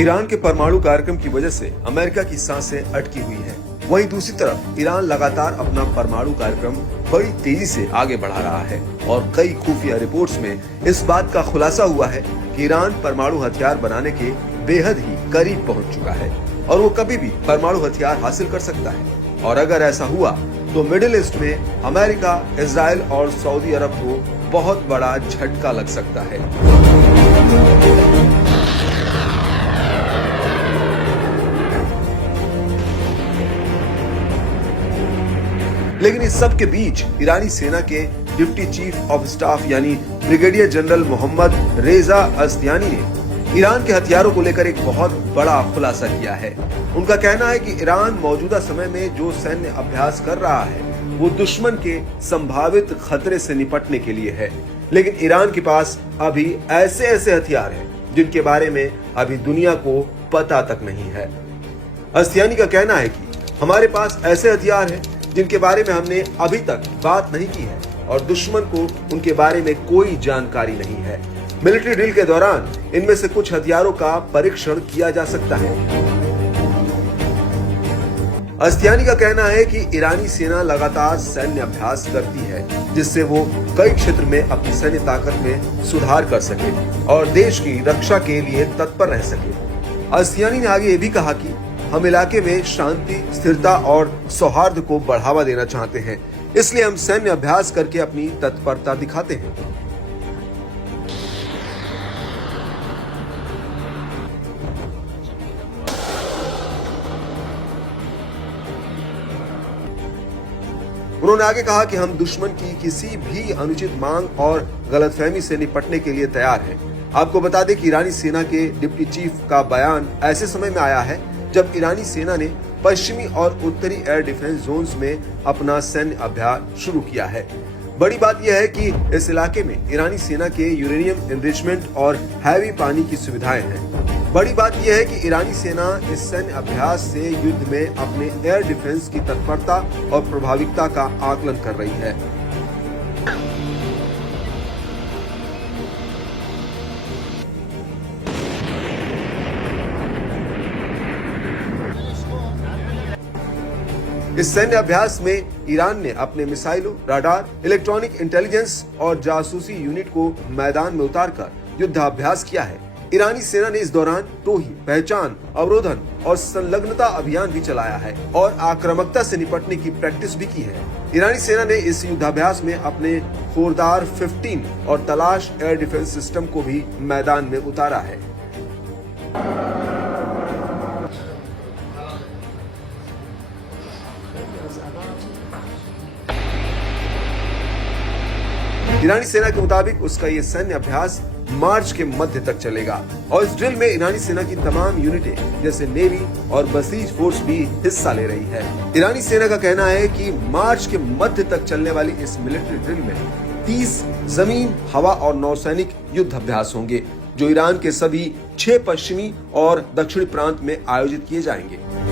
Iran के परमाणु कार्यक्रम की वजह से अमेरिका की सांसें अटकी हुई हैं। वहीं दूसरी तरफ ईरान लगातार अपना परमाणु कार्यक्रम बड़ी तेजी से आगे बढ़ा रहा है और कई खुफिया रिपोर्ट्स में इस बात का खुलासा हुआ है कि ईरान परमाणु हथियार बनाने के बेहद ही करीब पहुंच चुका है और वो कभी भी परमाणु हथियार हासिल कर सकता है। और अगर ऐसा हुआ तो मिडिल ईस्ट में अमेरिका, इजराइल और सऊदी अरब को बहुत बड़ा झटका लग सकता है। लेकिन इस सब के बीच ईरानी सेना के डिप्टी चीफ ऑफ स्टाफ यानी ब्रिगेडियर जनरल मोहम्मद रेजा अस्तियानी ने ईरान के हथियारों को लेकर एक बहुत बड़ा खुलासा किया है। उनका कहना है कि ईरान मौजूदा समय में जो सैन्य अभ्यास कर रहा है वो दुश्मन के संभावित खतरे से निपटने के लिए है, लेकिन ईरान के पास अभी ऐसे ऐसे हथियार हैं जिनके बारे में अभी दुनिया को पता तक नहीं है। अस्तियानी का कहना है कि हमारे पास ऐसे हथियार हैं जिनके बारे में हमने अभी तक बात नहीं की है और दुश्मन को उनके बारे में कोई जानकारी नहीं है। मिलिट्री ड्रिल के दौरान इनमें से कुछ हथियारों का परीक्षण किया जा सकता है। अस्तियानी का कहना है कि ईरानी सेना लगातार सैन्य अभ्यास करती है जिससे वो कई क्षेत्र में अपनी सैन्य ताकत में सुधार कर सके और देश की रक्षा के लिए तत्पर रह सके। अस्तियानी ने आगे ये भी कहा कि हम इलाके में शांति, स्थिरता और सौहार्द को बढ़ावा देना चाहते हैं, इसलिए हम सैन्य अभ्यास करके अपनी तत्परता दिखाते हैं। उन्होंने आगे कहा कि हम दुश्मन की किसी भी अनुचित मांग और गलतफहमी से निपटने के लिए तैयार हैं। आपको बता दें कि ईरानी सेना के डिप्टी चीफ का बयान ऐसे समय में आया है जब ईरानी सेना ने पश्चिमी और उत्तरी एयर डिफेंस जोन्स में अपना सैन्य अभ्यास शुरू किया है। बड़ी बात यह है कि इस इलाके में ईरानी सेना के यूरेनियम एनरिचमेंट और हैवी पानी की सुविधाएं हैं। बड़ी बात यह है कि ईरानी सेना इस सैन्य अभ्यास से युद्ध में अपने एयर डिफेंस की तत्परता और प्रभाविकता का आकलन कर रही है। इस सैन्य अभ्यास में ईरान ने अपने मिसाइलों, राडार, इलेक्ट्रॉनिक इंटेलिजेंस और जासूसी यूनिट को मैदान में उतारकर युद्धाभ्यास किया है। ईरानी सेना ने इस दौरान टोही, पहचान, अवरोधन और संलग्नता अभियान भी चलाया है और आक्रामकता से निपटने की प्रैक्टिस भी की है। ईरानी सेना ने इस युद्धाभ्यास में अपने खोरदार 15 और तलाश एयर डिफेंस सिस्टम को भी मैदान में उतारा है। ईरानी सेना के मुताबिक उसका ये सैन्य अभ्यास मार्च के मध्य तक चलेगा और इस ड्रिल में ईरानी सेना की तमाम यूनिटें जैसे नेवी और बसीज फोर्स भी हिस्सा ले रही है। ईरानी सेना का कहना है कि मार्च के मध्य तक चलने वाली इस मिलिट्री ड्रिल में 30 जमीन, हवा और नौसैनिक युद्ध अभ्यास होंगे जो ईरान के सभी 6 पश्चिमी और दक्षिणी प्रांत में आयोजित किए जाएंगे।